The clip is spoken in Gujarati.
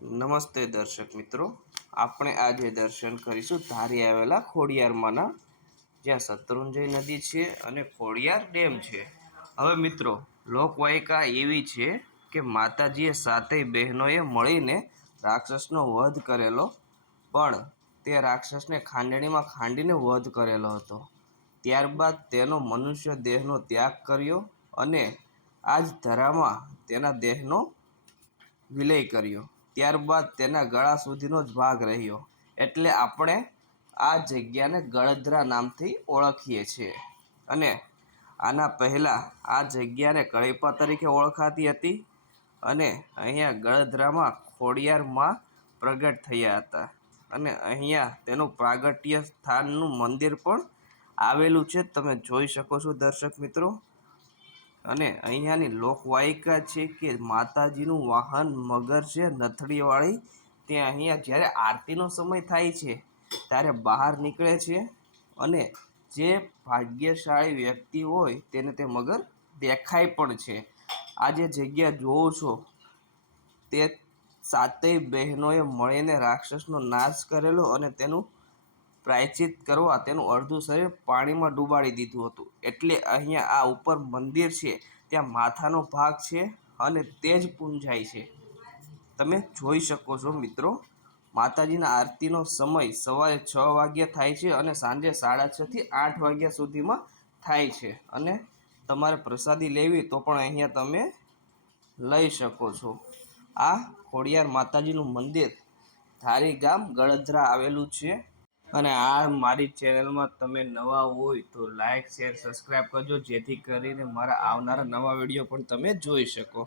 નમસ્તે દર્શક મિત્રો, આપણે આજે દર્શન કરીશું ધારી આવેલા ખોડિયારમાંના, જ્યાં શત્રુંજય નદી છે અને ખોડિયાર ડેમ છે. હવે મિત્રો, લોકવાયકા એવી છે કે માતાજીએ સાતેય બહેનોએ મળીને રાક્ષસનો વધ કરેલો, પણ તે રાક્ષસને ખાંડણીમાં ખાંડીને વધ કરેલો હતો. ત્યારબાદ તેનો મનુષ્ય દેહનો ત્યાગ કર્યો અને આ જ ધરામાં તેના દેહનો વિલય કર્યો. ત્યારબાદ તેના ગળા સુધીનો જ ભાગ રહ્યો, એટલે આપણે આ જગ્યાને ગળધરા નામથી ઓળખીએ છીએ. અને આના પહેલાં આ જગ્યાને કળીપા તરીકે ઓળખાતી હતી અને અહીંયા ગળધરામાં ખોડિયારમાં પ્રગટ થયા હતા અને અહીંયા તેનું પ્રાગટ્ય સ્થાનનું મંદિર પણ આવેલું છે, તમે જોઈ શકો છો દર્શક મિત્રો. અને અહીંયાની લોકવાયકા છે કે માતાજીનું વાહન મગર છે નથડીવાળી, તે અહીંયા જ્યારે આરતીનો સમય થાય છે ત્યારે બહાર નીકળે છે અને જે ભાગ્યશાળી વ્યક્તિ હોય તેને તે મગર દેખાય પણ છે. આ જે જગ્યા જોવો છો તે સાતેય બહેનોએ મળીને રાક્ષસનો નાશ કરેલો અને તેનું પ્રાયચિત કરવા તેનું અડધું શરીર પાણીમાં ડૂબાડી દીધું હતું. એટલે અહીંયા આ ઉપર મંદિર છે ત્યાં માથાનો ભાગ છે અને તે જ પૂંજાય છે. તમે જોઈ શકો છો મિત્રો, માતાજીના આરતીનો સમય સવારે 6 વાગ્યા થાય છે અને સાંજે 6:30 થી 8 વાગ્યા સુધીમાં થાય છે. અને તમારે પ્રસાદી લેવી તો પણ અહીંયા તમે લઈ શકો છો. આ ખોડિયાર માતાજીનું મંદિર ધારી ગામ ગળધરા આવેલું છે. અને આ મારી ચેનલમાં તમે નવા હોય તો લાઈક, શેર, સબસ્ક્રાઈબ કરજો, જેથી કરીને મારા આવનારા નવા વિડીયો પણ તમે જોઈ શકો.